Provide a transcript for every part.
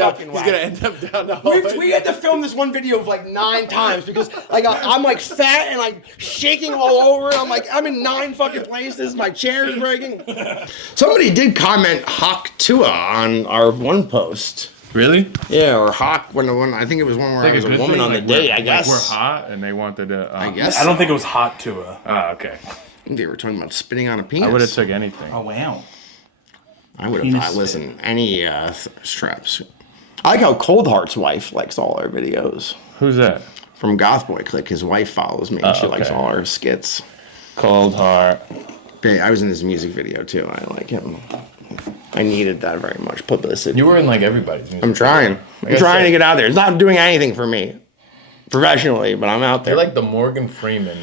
end up down the hallway. We had to film this one video of like 9 times because like I'm like fat and like shaking all over. I'm like I'm in 9 fucking places. My chair is breaking. Somebody did comment Hawk Tua on our one post. Really? Yeah, or Hawk when I think it was one where I was a woman on the date. I guess we're hot and they wanted to. I guess I don't think it was hot Tua. Ah, okay. They were talking about spitting on a penis. I would have took anything. Oh wow. I would have listened any straps. I like how Cold Heart's wife likes all our videos. Who's that? From Goth Boy Click, his wife follows me and she likes all our skits. Cold Heart. I was in his music video too. I like him. I needed that very much publicity. You were in like everybody's music. I'm trying. I'm trying to get out there. It's not doing anything for me professionally, but I'm out there. You're like the Morgan Freeman.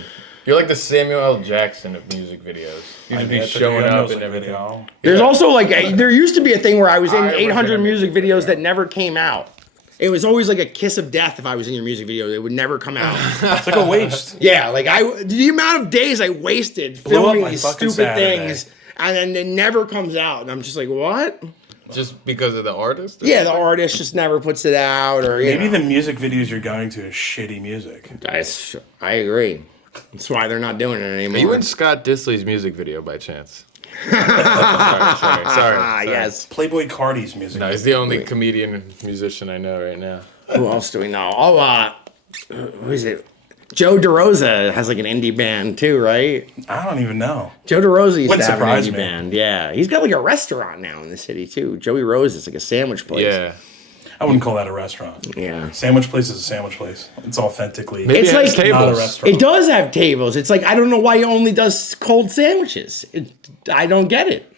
You're like the Samuel L. Jackson of music videos. You just be showing up and everything. There's also like there used to be a thing where I was in 800 music videos that never came out. It was always like a kiss of death if I was in your music video. It would never come out. It's like a waste. Yeah, like the amount of days I wasted filming these stupid things, and then it never comes out, and I'm just like, what? Just because of the artist? Yeah, the artist just never puts it out, or maybe the music videos you're going to is shitty music. I agree. That's why they're not doing it anymore. Are you in Scott Disley's music video by chance? sorry. Yes. Playboy Cardi's music. No, he's the only comedian and musician I know right now. Who else do we know? Oh, who is it? Joe DeRosa has like an indie band too, right? I don't even know. Joe DeRosa used to have an indie me. band. Yeah, he's got like a restaurant now in the city too. Joey Rose is like a sandwich place. Yeah. I wouldn't call that a restaurant. Yeah. Sandwich place is a sandwich place. It's authentically. Maybe it's it has like tables. Not a restaurant. It does have tables. It's like I don't know why he only does cold sandwiches. I don't get it.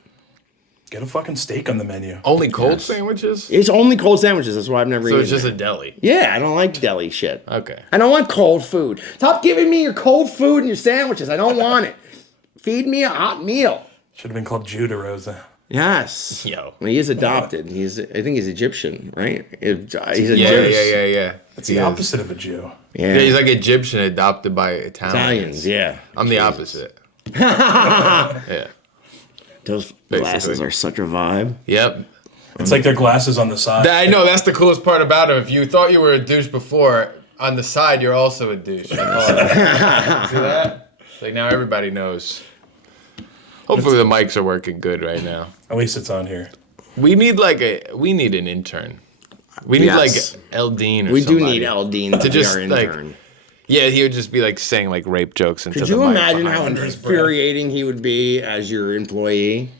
Get a fucking steak on the menu. Only cold sandwiches? It's only cold sandwiches. That's why I've never eaten. So it's just it. a deli. Yeah, I don't like deli shit. Okay. I don't want cold food. Stop giving me your cold food and your sandwiches. I don't want it. Feed me a hot meal. Should have been called Jew DeRosa. Yes. Yo. Well, he is adopted. I think he's Egyptian, right? He's a Yeah. It's the opposite of a Jew. Yeah. He's like Egyptian adopted by Italians. Yeah. I'm the opposite. Yeah. Those glasses are such a vibe. Yep. It's like their glasses on the side. I know, that's the coolest part about him. If you thought you were a douche before, on the side, you're also a douche. See that? Like now everybody knows. Hopefully the mics are working good right now. At least it's on here. We need an intern. We need like Eldine or We somebody. do need Eldine to be our intern. Yeah, he would just be like saying like rape jokes into Could the you mic imagine how behind him. infuriating he would be as your employee?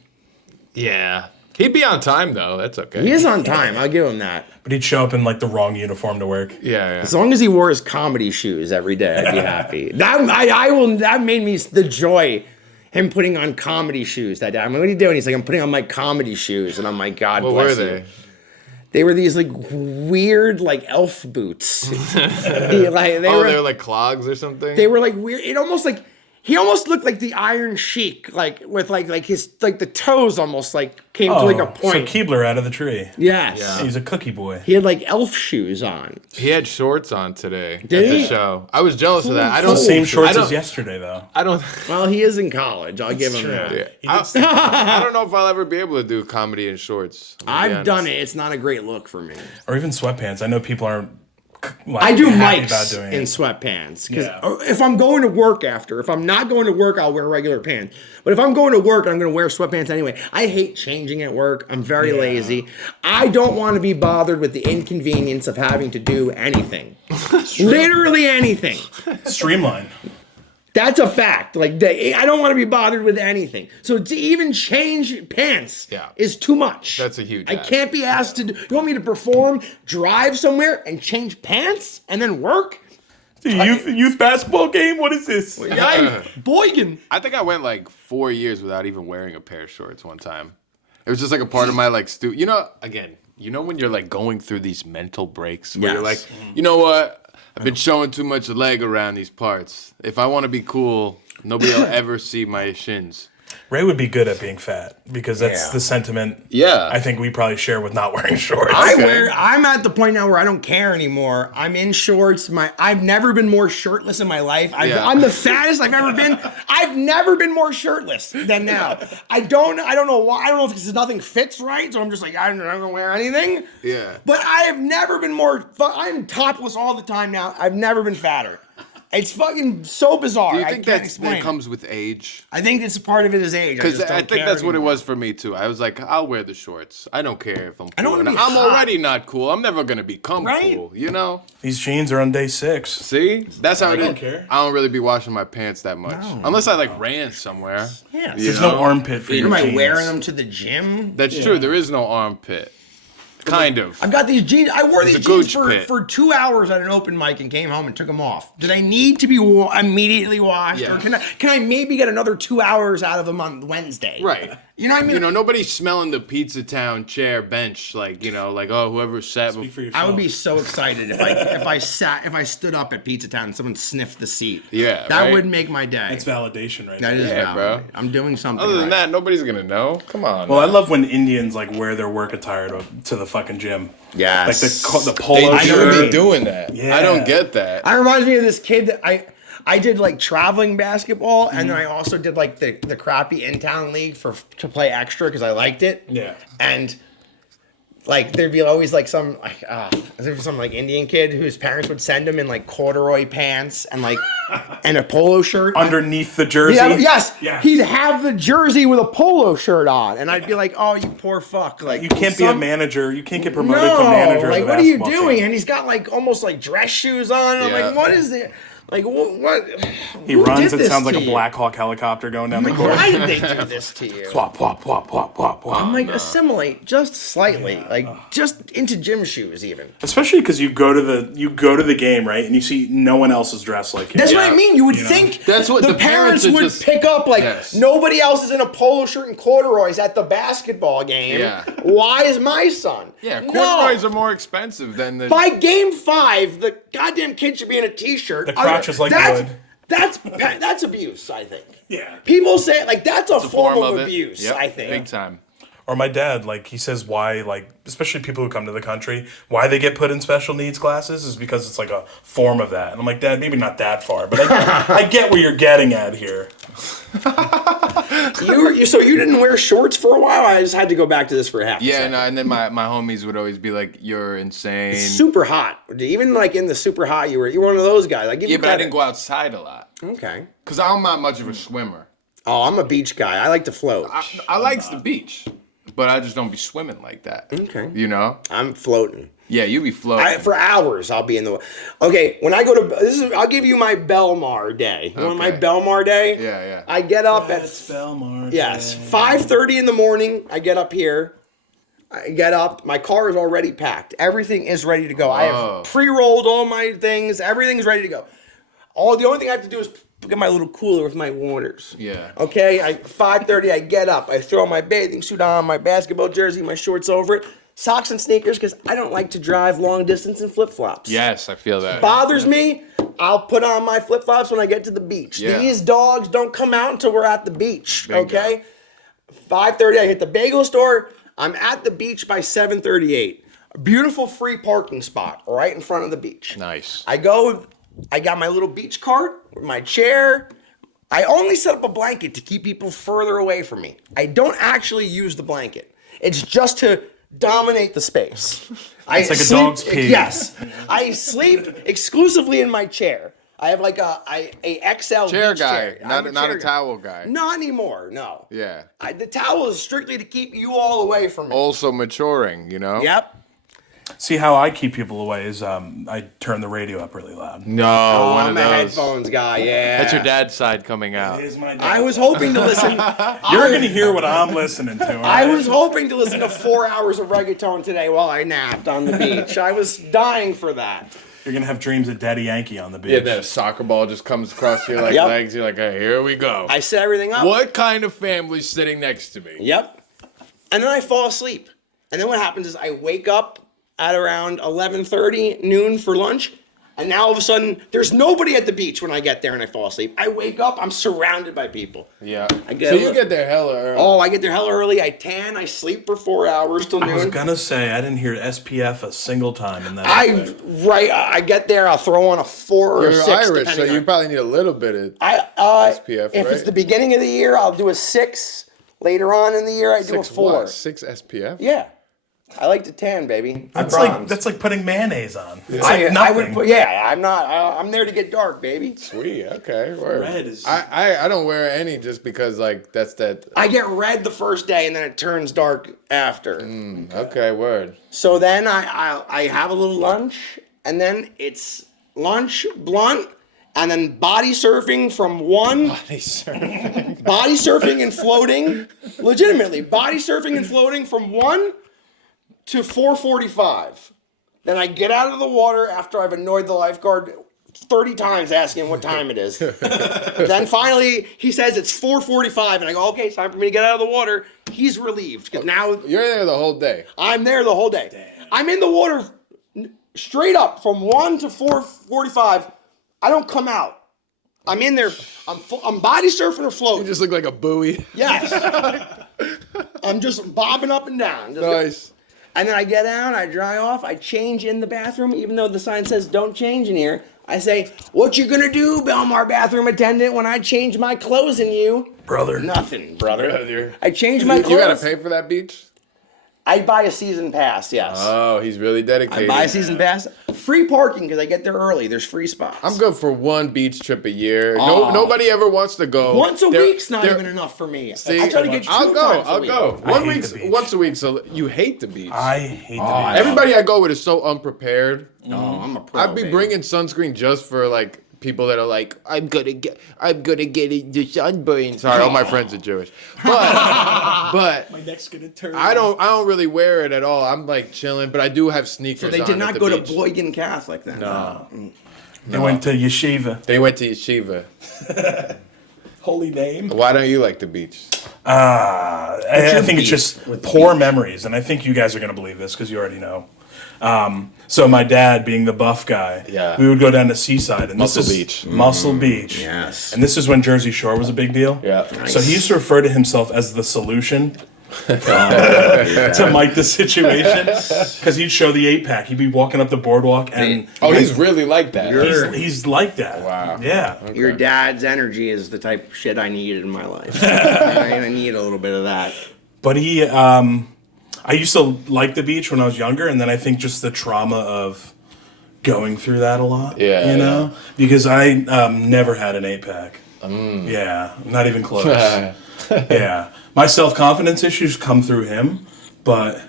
Yeah. He'd be on time though. That's okay. He is on time. I'll give him that. But he'd show up in like the wrong uniform to work. Yeah. As long as he wore his comedy shoes every day, I'd be happy. That made me the joy. Him putting on comedy shoes that day. I'm like, what are you doing? He's like, I'm putting on my comedy shoes. And I'm like, God What bless were you. they? They were these like weird like elf boots. They were like clogs or something? They were like weird. It almost like he almost looked like the Iron Sheik, like with like his like the toes almost like came to like a point. So Keebler out of the tree. Yes. Yeah. He's a cookie boy. He had like elf shoes on. He had shorts on today at Did the he? show. I was jealous of that. I The don't same shorts I as yesterday, though. I don't. Well, he is in college. I'll give him that. Yeah. I don't know if I'll ever be able to do comedy in shorts. I've done it. It's not a great look for me. Or even sweatpants. I know people aren't. Like, I do happy mics about doing in it. sweatpants because Yeah. if I'm going to work if I'm not going to work, I'll wear regular pants. But if I'm going to work, I'm going to wear sweatpants anyway. I hate changing at work. I'm very lazy. I don't want to be bothered with the inconvenience of having to do anything. Literally anything. Streamline. That's a fact. Like I don't want to be bothered with anything. So to even change pants is too much. That's a huge I ask. can't be asked to do. You want me to perform, drive somewhere, and change pants and then work? Youth basketball game? What is this? Boygan. I think I went like 4 years without even wearing a pair of shorts one time. It was just like a part of my like you know when you're like going through these mental breaks where you're like, you know what? I've been showing too much leg around these parts. If I want to be cool, nobody will ever see my shins. Ray would be good at being fat because that's Yeah. the sentiment. Yeah. I think we probably share with not wearing shorts. I'm at the point now where I don't care anymore. I'm in shorts. I've never been more shirtless in my life. Yeah. I'm the fattest I've ever been. I've never been more shirtless than now. I don't know why. I don't know if it's nothing fits right, so I'm just like, I'm not gonna wear anything. Yeah. But I have never been more. I'm topless all the time now. I've never been fatter. It's fucking so bizarre. Do you I think can't that explain. comes with age? I think it's a part of it is age. Because just I don't think care that's what it anymore. was for me too. I was like, I'll wear the shorts. I don't care if I'm cool. I don't wanna And be I'm hot. already not cool. I'm never gonna become Right? cool. You know? These jeans are on day 6. See? That's how it don't is. care. I don't really be washing my pants that much. Unless I like ran somewhere. Yeah. You There's know? no armpit for your Am I jeans. wearing them to the gym? That's true. There is no armpit. Kind of. I've got these jeans. I wore It's these a gooch jeans pit. for 2 hours at an open mic and came home and took them off. Do they need to be immediately washed, or Yes. can I maybe get another 2 hours out of them on Wednesday? Right. You know what I mean? You know, nobody's smelling the Pizza Town chair bench like, you know, like, oh, whoever sat Speak for before. yourself. I would be so excited if I stood up at Pizza Town and someone sniffed the seat. Yeah, that right? would make my day. It's validation right That there. is Yeah, valid. bro. I'm doing something. Other than right. that, nobody's gonna know. Come on. Well, I love when Indians like wear their work attire to the fucking gym. Yes. Like the they polo shouldn't shirt. be doing that. Yeah. I don't get that. That reminds me of this kid that I did like traveling basketball, and then I also did like the crappy in-town league to play extra because I liked it. Yeah. And like there'd be always like some Indian kid whose parents would send him in like corduroy pants and like and a polo shirt Underneath the jersey. Yeah, yes, Yeah. he'd have the jersey with a polo shirt on, and I'd be like, "Oh, you poor fuck!" Like You can't be a manager. You can't get promoted to No, manager. like of the what are you basketball doing? team. And he's got like almost like dress shoes on. And I'm Yeah. like, what is it? Like what? He who runs. did It this sounds like to a you? Black Hawk helicopter going down the court. Why did they do this to you? Whop, whop, whop, whop, whop, whop. I'm like, assimilate just slightly, like just into gym shoes even. Especially because you go to the game, right, and you see no one else is dressed like you. That's Yeah. what I mean. You would think That's what the parents are would just- pick up. Like Yes. nobody else is in a polo shirt and corduroys at the basketball game. Yeah. Why is my son? Yeah, No. corduroys are more expensive than the. By game 5, the goddamn kid should be in a t-shirt. The crotch is like that's, wood. That's abuse, I think. Yeah. People say like that's a It's a form of it. abuse, Yep, I think. Big time. Or my dad, like he says, why, like especially people who come to the country, why they get put in special needs classes is because it's like a form of that. And I'm like, Dad, maybe not that far, but I get where you're getting at here. So you didn't wear shorts for a while? I just had to go back to this for a half. a Yeah, second. no, and then my homies would always be like, "You're insane." Super hot. Even like in the super hot, you were one of those guys. I give Yeah, you but I credit. didn't go outside a lot Okay. because I'm not much of a swimmer. Oh, I'm a beach guy. I like to float. I likes the beach, but I just don't be swimming like that. Okay. You know? I'm floating. Yeah, you be floating. For hours, I'll be in the. Okay, when I go to I'll give you my Belmar day. You want my Okay. Belmar day? Yeah, yeah. I get up at Belmar. yes 5:30 in the morning. I get up here. I get up. My car is already packed. Everything is ready to go. I Whoa. have pre-rolled all my things. Everything's ready to go. The only thing I have to do is get my little cooler with my waters. Yeah. Okay. 5:30. I get up. I throw my bathing suit on, my basketball jersey, my shorts over it, socks and sneakers because I don't like to drive long distance in flip flops. Yes, I feel that. Bothers me. I'll put on my flip flops when I get to the beach. Yeah. These dogs don't come out until we're at the beach. Bingo. Okay. 5:30. I hit the bagel store. I'm at the beach by 7:38. A beautiful free parking spot right in front of the beach. Nice. I go. I got my little beach cart, my chair. I only set up a blanket to keep people further away from me. I don't actually use the blanket. It's just to dominate the space. It's like a dog's pee. Yes. I sleep exclusively in my chair. I have like a XL Chair beach guy, chair. not I'm a chair guy. towel guy. Not anymore, no. Yeah. The towel is strictly to keep you all away from me. Also maturing, you know? Yep. See how I keep people away is I turn the radio up really loud. No, Oh, one I'm of a those. headphones guy, yeah. That's your dad's side coming out. I was hoping to listen. You're gonna hear what I'm listening to. all I right? was hoping to listen to 4 hours of reggaeton today while I napped on the beach. I was dying for that. You're gonna have dreams of Daddy Yankee on the beach. Yeah, then a soccer ball just comes across your Yep. legs. You're like, hey, here we go. I set everything up. What kind of family's sitting next to me? Yep. And then I fall asleep. And then what happens is I wake up at around 11:30, noon for lunch, And now all of a sudden, there's nobody at the beach when I get there and I fall asleep. I wake up, I'm surrounded by people. Yeah. I get So a you little- get there hella early. Oh, I get there hella early. I tan. I sleep for 4 hours till I was noon. gonna say I didn't hear SPF a single time in that. I get there. I'll throw on a 4 or You're 6. Irish, so depending you on- probably need a little bit of if SPF, it's right? the beginning of the year, I'll do a 6. Later on in the year, I do a 4. What? 6 SPF? Yeah, I like to tan, baby. that's Bronze. like putting mayonnaise on. It's like I would nothing. put. Yeah, I'm not. I'm there to get dark, baby. Sweet. Okay. Word. Red is- I don't wear any just because like that's that. I get red the first day, and then it turns dark after. Okay. Word. So then I have a little lunch, and then it's lunch, blunt, and then body surfing from 1. Body surfing. Body surfing and floating, legitimately, body surfing and floating from 1 to 4:45. Then I get out of the water after I've annoyed the lifeguard 30 times asking what time it is. Then finally he says it's 4:45, and I go, okay, it's time for me to get out of the water. He's relieved because now You're there the whole day. I'm there the whole day. I'm in the water straight up from 1 to 4:45. I don't come out. I'm in there. I'm body surfing or floating. You just look like a buoy. Yes. I'm just bobbing up and down. Just- Nice. And then I get out, I dry off, I change in the bathroom, even though the sign says don't change in here. I say, what you gonna do, Belmar bathroom attendant, when I change my clothes in you? Brother. Nothing, brother. Brother. I change my clothes. You gotta pay for that beach? I buy a season pass, yes. Oh, he's really dedicated. I buy a season pass. Free parking because I get there early. There's free spots. I'm good for one beach trip a year. No, nobody ever wants to go. Once a They're- week's not they're- even enough for me. See, I try to get 2 I'll go. times a I'll week. go. I hate the beach. Once a week. So you hate the beach. I hate the Oh, beach. Everybody I go with is so unprepared. No, I'm a pro. I'd be baby. bringing sunscreen just for like people that are like, I'm gonna get the sunburn. Sorry, all my friends are Jewish, but My neck's gonna turn. I don't really wear it at all. I'm like chilling, but I do have sneakers. So they on did at not the go beach. to Boygan Catholic then? No. They went to yeshiva. They went to yeshiva. Holy name. Why don't you like the beach? I think it's just poor memories, and I think you guys are going to believe this because you already know. So my dad, being the buff guy, Yeah. we would go down to Seaside and Muscle this is Beach. Muscle Beach. Yes. And this is when Jersey Shore was a big deal. Yeah. So he used to refer to himself as the solution to Mike the situation because he'd show the 8-pack. He'd be walking up the boardwalk and Oh, he's really like that. he's like that. Wow. Yeah. Your dad's energy is the type of shit I needed in my life. I need a little bit of that. But he, I used to like the beach when I was younger, and then I think just the trauma of going through that a lot. Yeah, you know, because I never had an 8-pack. Yeah, not even close. Yeah, my self-confidence issues come through him, but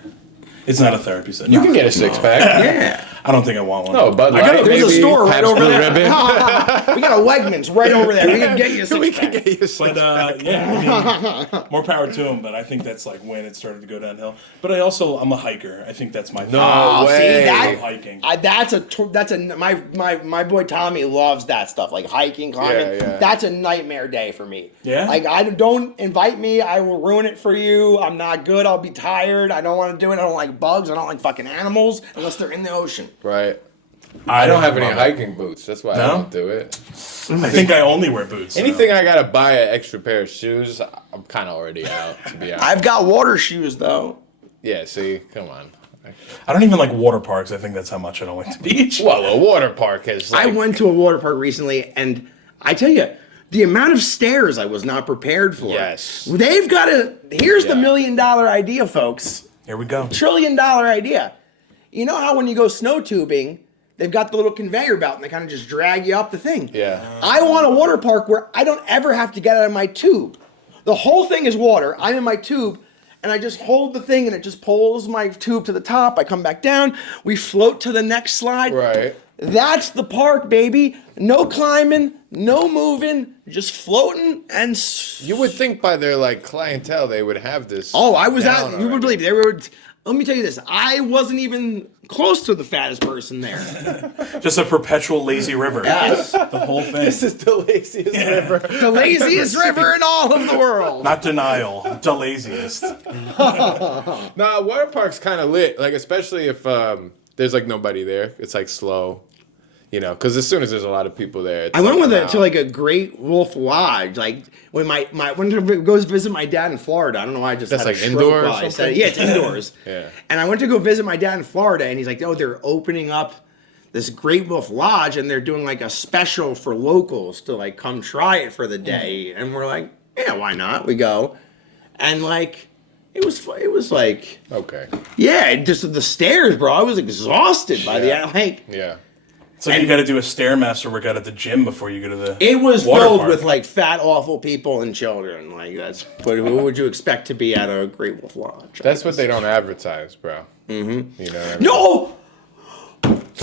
it's not a therapy session. You can get a 6-pack. Yeah. I don't think I want one. No, Bud I gotta- Light, There's a maybe, store right Pabst over Blue there. Ribbon. We got a Wegmans right over there. We can get you a We 6-pack. can get you a 6-pack. But yeah, I mean, more power to him. But I think that's like when it started to go downhill. But I'm a hiker. I think that's my thing. No see, way. that- Hiking. My boy Tommy loves that stuff, like hiking, climbing. Yeah. That's a nightmare day for me. Yeah? Like don't invite me. I will ruin it for you. I'm not good. I'll be tired. I don't want to do it. I don't like bugs. I don't like fucking animals unless they're in the ocean. Right. I don't have any love it. hiking boots. That's why I No? don't do it. I think I only wear boots. so. Anything I gotta buy an extra pair of shoes, I'm kind of already out, to be honest. I've got water shoes though. Yeah, see, come on. I don't even like water parks. I think that's how much I don't like the beach. Well, a water park is like... I went to a water park recently, and I tell you, the amount of stairs I was not prepared for. Yes. They've got here's the Yeah. $1 million idea, folks. Here we go. $1 trillion idea. You know how when you go snow tubing, they've got the little conveyor belt and they kind of just drag you up the thing. Yeah. I want a water park where I don't ever have to get out of my tube. The whole thing is water. I'm in my tube and I just hold the thing and it just pulls my tube to the top. I come back down. We float to the next slide. Right. That's the park, baby. No climbing, no moving, just floating and... You would think by their, like, clientele they would have this... Oh, I was down out. You would already. believe they were... Let me tell you this. I wasn't even close to the fattest person there. Just a perpetual lazy river. Yes. The whole thing. This is the laziest river. The laziest river in all of the world. Not denial. The laziest. Nah, water park's kind of lit. Like, especially if there's, like, nobody there. It's, like, slow. You know, because as soon as there's a lot of people there, it's I went with like, it to like a Great Wolf Lodge. Like when when I go visit my dad in Florida. I don't know why I just That's had like a stroke indoor or while I said something? it. Yeah, it's indoors. Yeah. And I went to go visit my dad in Florida, and he's like, "Oh, they're opening up this Great Wolf Lodge, and they're doing like a special for locals to like come try it for the day." And we're like, "Yeah, why not?" We go, and like. It was like okay. yeah, just the stairs, bro. I was exhausted by the like. Yeah. It's like you got to do a stairmaster workout at the gym before you go to the. It was water filled park. with like fat, awful people and children. Like that's who would you expect to be at a Great Wolf Lodge? That's what they don't advertise, bro. Mm-hmm. You know what I mean? No.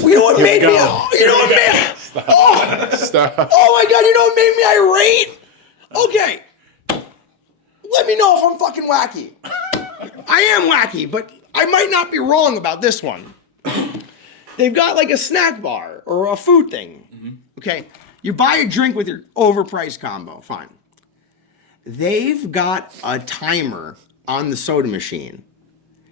You know what made me? go. You know what made? Oh, Stop. oh my God! You know what made me irate? Okay. Let me know if I'm fucking wacky. I am wacky, but I might not be wrong about this one. They've got like a snack bar or a food thing. Mm-hmm. Okay. You buy a drink with your overpriced combo. Fine. They've got a timer on the soda machine.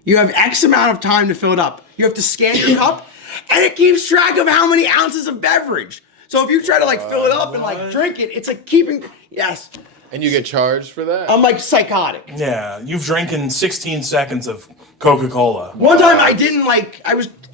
You have X amount of time to fill it up. You have to scan your cup, and it keeps track of how many ounces of beverage. So if you try to like fill it up and like drink it, it's like keeping, yes. And you get charged for that? I'm like psychotic. Yeah, you've drinking 16 seconds of Coca-Cola. One time I didn't like,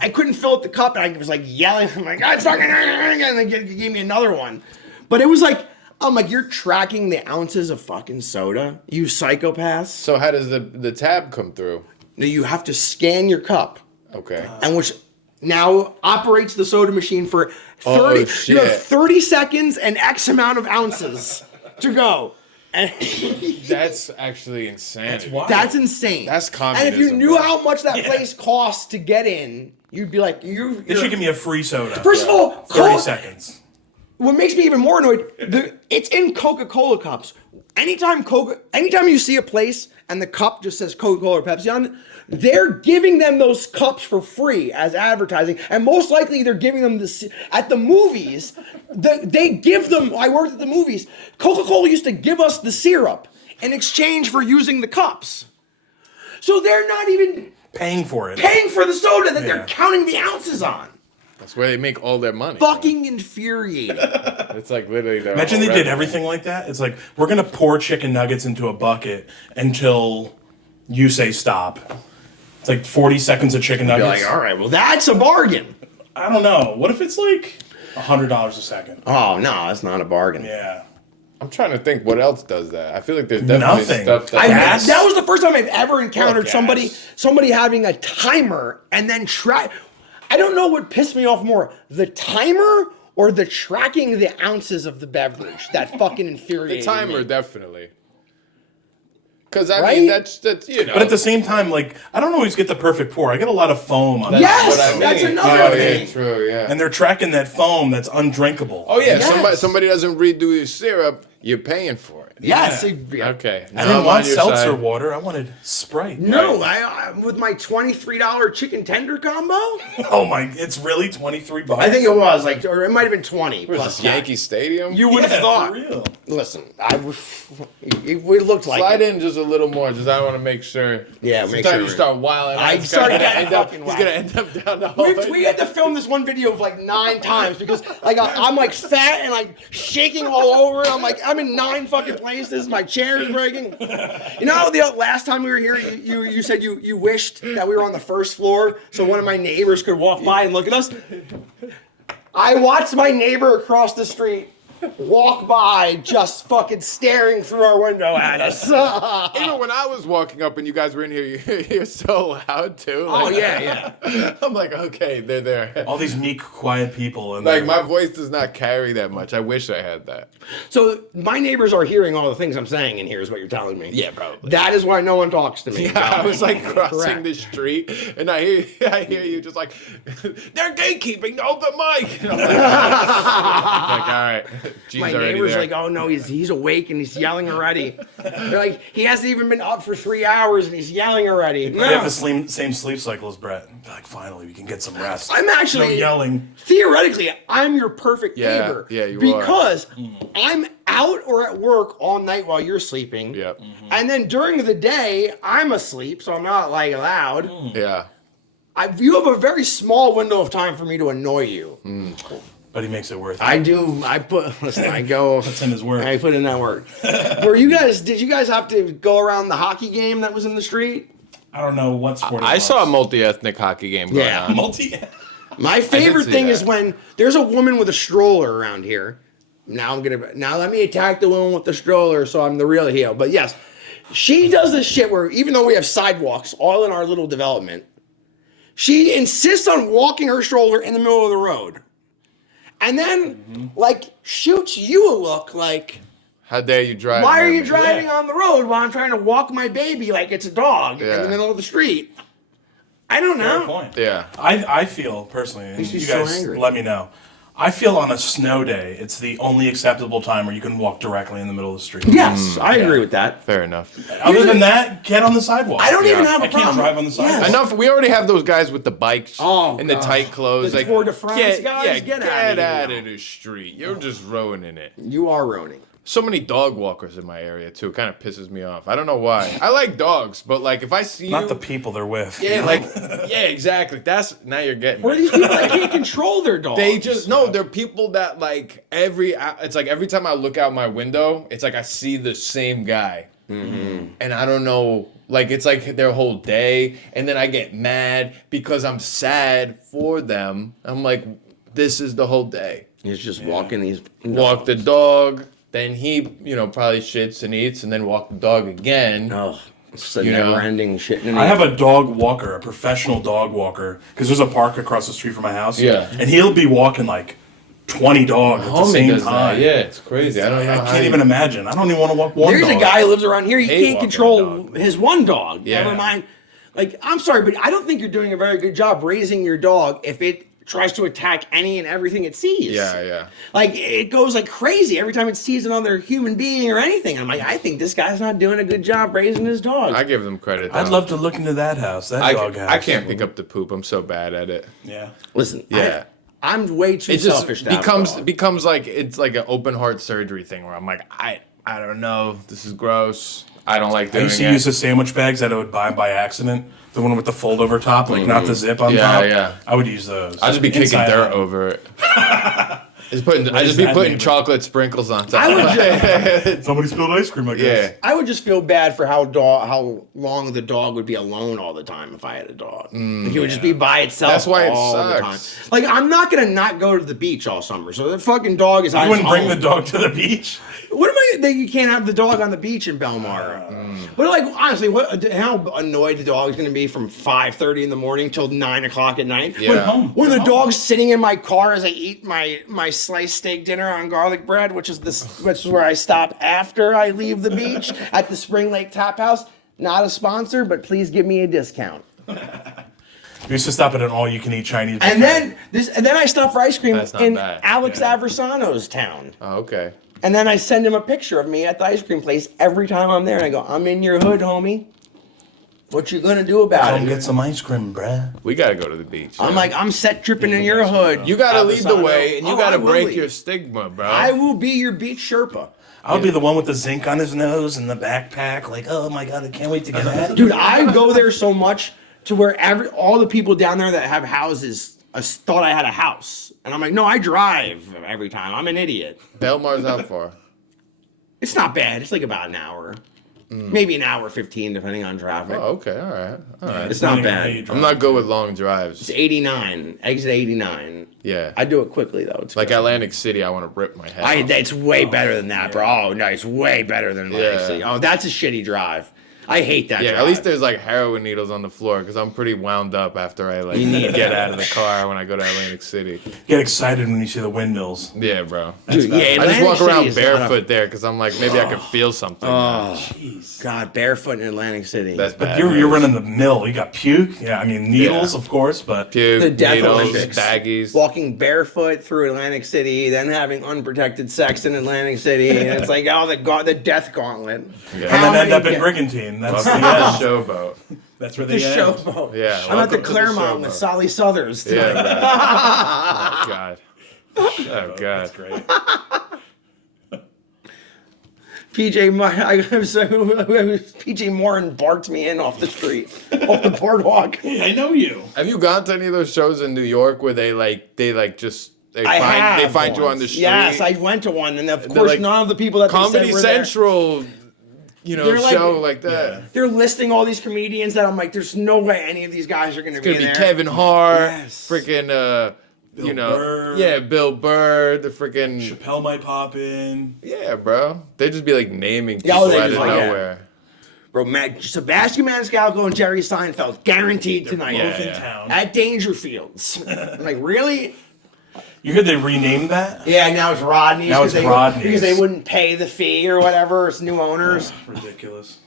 I couldn't fill up the cup, and I was like yelling, I'm like, it's fucking, and they gave me another one. But it was like, I'm like, you're tracking the ounces of fucking soda, you psychopaths. So how does the tab come through? No, you have to scan your cup, Okay. and which now operates the soda machine for 30. Oh, You shit. have 30 seconds and X amount of ounces to go. And That's actually insanity. that's insane. That's And if you communism, knew bro. how much that place costs to get in, you'd be like, They should give me a free soda. First of all, 30 seconds. What makes me even more annoyed, it's in Coca-Cola cups. Anytime you see a place and the cup just says Coca-Cola or Pepsi on it, they're giving them those cups for free as advertising, and most likely they're giving them at the movies. They give them. I worked at the movies. Coca-Cola used to give us the syrup in exchange for using the cups, so they're not even Paying for it. paying for the soda that they're Yeah. counting the ounces on. That's where they make all their money. Fucking infuriating. It's like literally their Imagine whole they did revenue. everything like that. It's like, we're going to pour chicken nuggets into a bucket until you say stop. It's like 40 seconds of chicken You're nuggets. like, all right, well, that's a bargain. I don't know. What if it's like $100 a second? Oh no, that's not a bargain. Yeah. I'm trying to think what else does that. I feel like there's definitely Nothing. stuff that Gas? That was the first time I've ever encountered gas. somebody having a timer and then try. I don't know what pissed me off more, the timer or the tracking the ounces of the beverage. That fucking the infuriated timer me. definitely. Because I Right? mean that's you know. But at the same time, like, I don't always get the perfect pour. I get a lot of foam on Yes! what I mean. that's another Oh, thing. Yeah, true, yeah. And they're tracking that foam that's undrinkable. Oh yeah, Yes. somebody doesn't redo your syrup, you're paying for it. Yes. Yeah. Okay. I didn't want seltzer water. I wanted Sprite. No, I with my $23 chicken tender combo. Oh my! It's really $23. I think it was like, or it might have been 20. What is plus this, tax. Yankee Stadium? You would have Yeah, thought. for real. Listen, it looked like Slide it. in just a little more, just I want to make sure. Yeah, make Sometimes sure. you start wilding. I It's started gonna getting end up. fucking He's wild. gonna end up down the hallway. We had to film this one video of like 9 times because like I'm like fat and like shaking all over. I'm like I'm in 9 fucking places. My chair is breaking. You know, the last time we were here, you said you wished that we were on the first floor so one of my neighbors could walk by and look at us. I watched my neighbor across the street walk by just fucking staring through our window at us. Even when I was walking up and you guys were in here, you're so loud too. Oh Like, yeah. I'm like, okay, they're there. All these meek, quiet people, and Like my voice does not carry that much. I wish I had that. So my neighbors are hearing all the things I'm saying, and here's what you're telling me. Yeah, probably. That is why no one talks to me. Yeah, I was like crossing Correct. the street, and I hear you just like, they're gatekeeping. Open mic. And I'm like, all right, G's My already neighbor's there. like, oh no, he's awake and he's yelling already. They're like, he hasn't even been up for 3 hours and he's yelling already. they have the same sleep cycle as Brett. They're like, finally, we can get some rest. I'm actually no yelling. Theoretically, I'm your perfect Yeah, neighbor. yeah, you are. because I'm out or at work all night while you're sleeping. Yep. And then during the day, I'm asleep, so I'm not like loud. Yeah. You have a very small window of time for me to annoy you. But But he makes it worth it. I do. Listen, I go. That's in his work. I put in that work. Did you guys have to go around the hockey game that was in the street? I don't know what sport it I was. saw a multi-ethnic hockey game going Yeah. on. My favorite see thing that. is when there's a woman with a stroller around here. Now let me attack the woman with the stroller so I'm the real heel. But yes, she does this shit where even though we have sidewalks all in our little development, she insists on walking her stroller in the middle of the road. And then, shoots you a look like, How dare you drive? why are you man? driving on the road while I'm trying to walk my baby like it's a dog in Yeah. the middle of the street? I don't know. Fair point. Yeah. I feel personally, and Makes me you so guys angry. let me know. I feel on a snow day, it's the only acceptable time where you can walk directly in the middle of the street. Yes, I agree with that. Fair enough. Other than that, get on the sidewalk. I don't even have a I can't problem. drive on the sidewalk. Enough. We already have those guys with the bikes and the God. tight clothes. The Tour de France guys? Get outta out here. of the street. You're just ruining it. You are ruining. So many dog walkers in my area too. It kind of pisses me off. I don't know why. I like dogs, but like if I see Not you, the people they're with. yeah, exactly. That's now you're getting. What are me. these people that can't control their dogs? They just no. They're people that like it's like every time I look out my window, it's like I see the same guy, and I don't know. Like it's like their whole day, and then I get mad because I'm sad for them. I'm like, this is the whole day. He's just walking these. Walk the dog, then he probably shits and eats, and then walk the dog again. Oh, it's a You know? never-ending shit. I have a dog walker, a professional dog walker, because there's a park across the street from my house. Yeah. And he'll be walking like 20 dogs at the same time. Yeah, it's crazy. I don't know. I can't even imagine. I don't even want to walk one There's dog. a guy who lives around here. He Hate can't walking a control dog. his one dog. Yeah. Never mind. Like, I'm sorry, but I don't think you're doing a very good job raising your dog if it tries to attack any and everything it sees. Yeah. Like, it goes like crazy every time it sees another human being or anything. I'm like, I think this guy's not doing a good job raising his dog. I give them credit. I'd though. love to look into that house, that dog house. I can't pick up the poop. I'm so bad at it. Yeah. Listen, Yeah. I'm way too It just selfish to have a dog. becomes like it's like an open heart surgery thing where I'm like I don't know. This is gross. I don't like I doing used to it. use the sandwich bags that I would buy by accident. The one with the fold over top, like not the zip on Yeah, top. yeah. I would use those. I'd just be kicking Inside dirt out. over it. I just be that putting mean? chocolate sprinkles on top. I would Somebody spilled ice cream, I yeah. guess. I would just feel bad for how long the dog would be alone all the time if I had a dog. He would just be by itself. That's why it all the time. sucks. Like, I'm not gonna not go to the beach all summer. So the fucking dog is on You wouldn't its bring the own. dog to the beach? What am I? That you can't have the dog on the beach in Belmar. But like, honestly, how annoyed the dog is gonna be from 5:30 in the morning till 9 o'clock at night? Yeah. When the dog's sitting in my car as I eat my sliced steak dinner on garlic bread, which is where I stop after I leave the beach at the Spring Lake Tap House. Not a sponsor, but please give me a discount. We used to stop at an all-you-can-eat Chinese And buffet. then I stop for ice cream That's not in bad. Alex Aversano's town. Oh, okay. And then I send him a picture of me at the ice cream place every time I'm there. And I go, I'm in your hood, homie. What you gonna do about Come it? get some ice cream, bruh. We gotta go to the beach. I'm yeah. like, I'm set tripping in your hood. You gotta lead the Aversano. way, and you Oh, gotta I will break lead. your stigma, bro. I will be your beach Sherpa. I'll be the one with the zinc on his nose and the backpack. Like, oh my god, I can't wait to get out. Dude, I go there so much to where all the people down there that have houses thought I had a house. And I'm like, no, I drive every time. I'm an idiot. Belmar's how far? It's not bad. It's like about an hour. Maybe an hour 15, depending on traffic. Oh, okay, all right. It's not Depending on how you bad. drive. I'm not good with long drives. It's 89. Exit 89. Yeah. I do it quickly, though. It's Like good. Atlantic City, I want to rip my head off. It's way better than that, bro. Oh, no, it's way better than Atlantic Yeah. City. Oh, that's a shitty drive. I hate that Yeah, drive. at least there's like heroin needles on the floor because I'm pretty wound up after I like need get out of the car when I go to Atlantic City. Get excited when you see the windmills. Yeah, bro. Dude, yeah, I just Atlantic walk City around is not a- barefoot there because I'm like maybe I could feel something. God, barefoot in Atlantic City. That's bad. You're running the mill. You got puke. Yeah, I mean needles, Yeah. of course, but Puke, The Death needles, Olympics. baggies. Walking barefoot through Atlantic City, then having unprotected sex in Atlantic City, and it's like, oh, the death gauntlet. and then end up in brigantine. That's the Welcome to end. the showboat. That's where The they end. showboat. Yeah, I'm at the welcome to the Claremont with showboat. Sally Southers. Yeah, tonight. man. Oh god. Oh god. That's great. PJ Morin barked me in off the street, off the boardwalk. I know you. Have you gone to any of those shows in New York where they They I find have you on the once. street. Yes, I went to one, and of they're course, like, none of the people that Comedy they said were there. Central, They're like- show like that. Yeah. They're listing all these comedians that I'm like, there's no way any of these guys are going to It's be gonna in be there. Kevin Hart, Yes. freaking Bill Burr. Bill Burr, the freaking Chappelle might pop in. yeah, bro. They just be like naming Yeah, people they out of just like, yeah. nowhere. Bro, Sebastian Maniscalco and Jerry Seinfeld guaranteed tonight Both in yeah. town. at Dangerfields. I'm like, really? You heard they renamed that? Yeah, now it's Rodney's. Now it's 'cause Rodney's. because they wouldn't pay the fee or whatever. It's new owners. Ridiculous.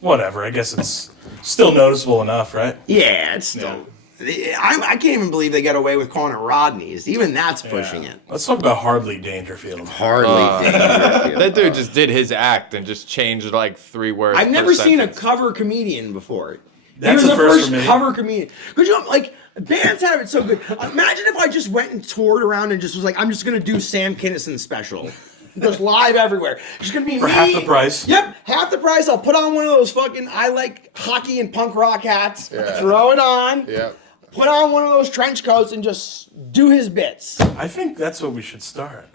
Whatever. I guess it's still noticeable enough, right? Yeah, it's still. I can't even believe they got away with calling it Rodney's. Even that's pushing it. Let's talk about Hardly Dangerfield. Hardly. That dude just did his act and just changed like 3 words. I've per never seen a sentence. cover comedian before. That's he was a the first first for me. cover comedian. Could you like bands have it so good? Imagine if I just went and toured around and just was like, I'm just gonna do Sam Kinnison's special. Just live everywhere. Just gonna be For me. half the price. Yep, half the price. I'll put on one of those fucking I like hockey and punk rock hats. Throw it on. Yeah. Put on one of those trench coats and just do his bits. I think that's what we should start.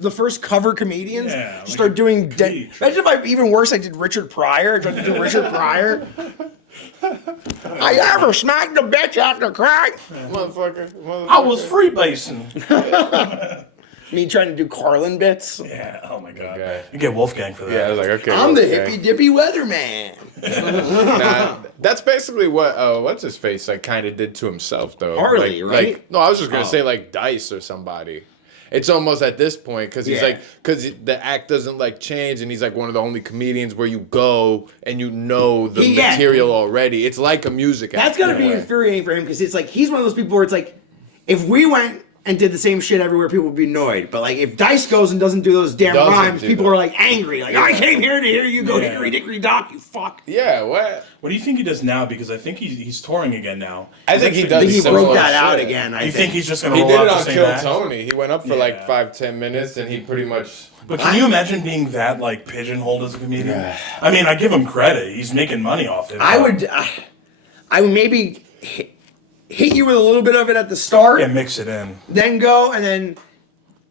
The first cover comedians Yeah, just like start doing. preach. Imagine if I even worse. I did Richard Pryor. I tried to do Richard Pryor. I ever smacked a bitch after crack. Motherfucker. I was freebasing. Me trying to do Carlin bits. Yeah. Oh my god. Okay. You get Wolfgang for that. Yeah, I was like, okay. I'm the okay. hippy dippy weatherman. Nah, that's basically what what's his face like kind of did to himself though. Harley, right? No, I was just gonna say like Dice or somebody. It's almost at this point because he's Yeah. like because the act doesn't like change and he's like one of the only comedians where you go and you know the Yeah. material already. It's like a music act. That's gotta in a be way. infuriating for him because it's like he's one of those people where it's like, if we went and did the same shit everywhere, people would be annoyed. But like if Dice goes and doesn't do those damn Doesn't rhymes, do people that. are like angry. Like I came here to hear you go Yeah. hickory dickory dock, you fuck. Yeah, what? What do you think he does now? Because I think he's touring again now. I think he I does. think he similar broke that out shit. again. I You think he's just gonna He roll did out it the on same Kill act? Tony. He went up for like Yeah. 5-10 minutes and he pretty much. But can you imagine being that like pigeonholed as a comedian? I mean, I give him credit. He's making money off it. I would maybe hit you with a little bit of it at the start, Yeah, mix it in. then go, and then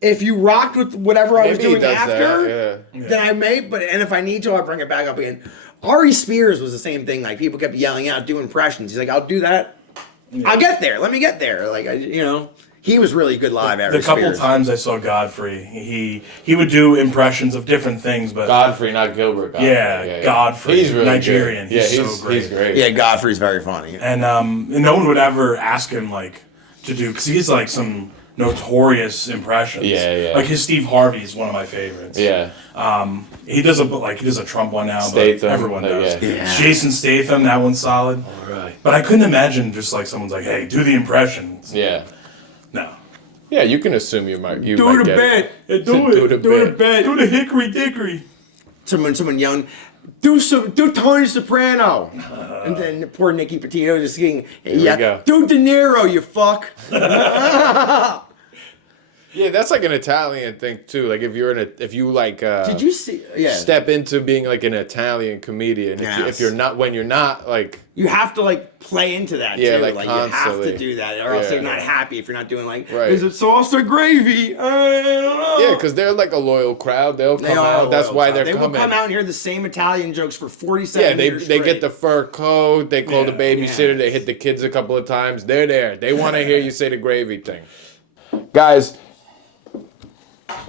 if you rocked with whatever I was Maybe he doing does that, after, yeah. then I may. And if I need to, I'll bring it back up again. Ari Spears was the same thing. Like people kept yelling out, do impressions. He's like, I'll do that. I'll get there. Let me get there. Like he was really good live. Ari The couple Spears. times I saw Godfrey, he would do impressions of different things, but Godfrey, not Gilbert. Godfrey. Yeah, Godfrey, He's really Nigerian. Good. Yeah, He's so great. He's great. Yeah, Godfrey's very funny. and no one would ever ask him like to do because he's like some notorious impressions. Yeah. Like his Steve Harvey is one of my favorites. Yeah. He does a Trump one now, Statham, but everyone does. yeah. Jason Statham, that one's solid. Right. But I couldn't imagine just like someone's like, "Hey, do the impressions." Yeah. No. Yeah, you can assume you might get Yeah, it. do Do it. the Do the bit. bit. Do the hickory dickory. Someone yelling, do Tony Soprano, and then poor Nicky Petito just getting, go. do De Niro, you fuck. Yeah, that's like an Italian thing too. Like if you like Did you see? Yeah, step into being like an Italian comedian. Yes. If you're not when you're not like you have to like play into that. Yeah, too. like, you have to constantly. do that, or else Yeah. they're not happy if you're not doing like, Right. is it sauce or gravy? I don't know. yeah, because they're like a loyal crowd. They'll They come are out. That's loyal why crowd. they're They coming. will come out and hear the same Italian jokes for 47 Yeah, years they straight. get the fur coat. They call the Yeah. babysitter. They hit the kids a couple of times. They're there. They want to hear you say the gravy thing. Guys.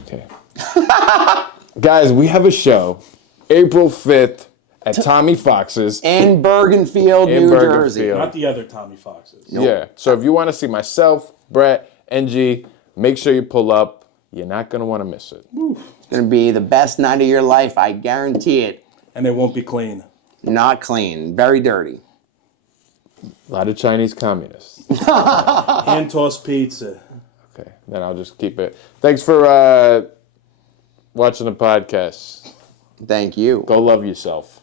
Okay. Guys, we have a show April 5th at Tommy Fox's. in Bergenfield, In New Bergenfield. Jersey. Not the other Tommy Foxes. Yeah. So if you want to see myself, Brett, NG, make sure you pull up. You're not going to want to miss it. It's gonna be the best night of your life, I guarantee it. And it won't be clean. Not clean, very dirty. A lot of Chinese communists. Hand tossed pizza. Okay. Then I'll just keep it. Thanks for watching the podcast. Thank you. Go love yourself.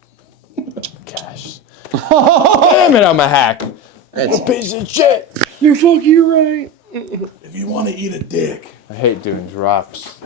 Gosh. Damn it, I'm a hack. It's Piece of shit. you're fucking right. If you want to eat a dick. I hate doing drops.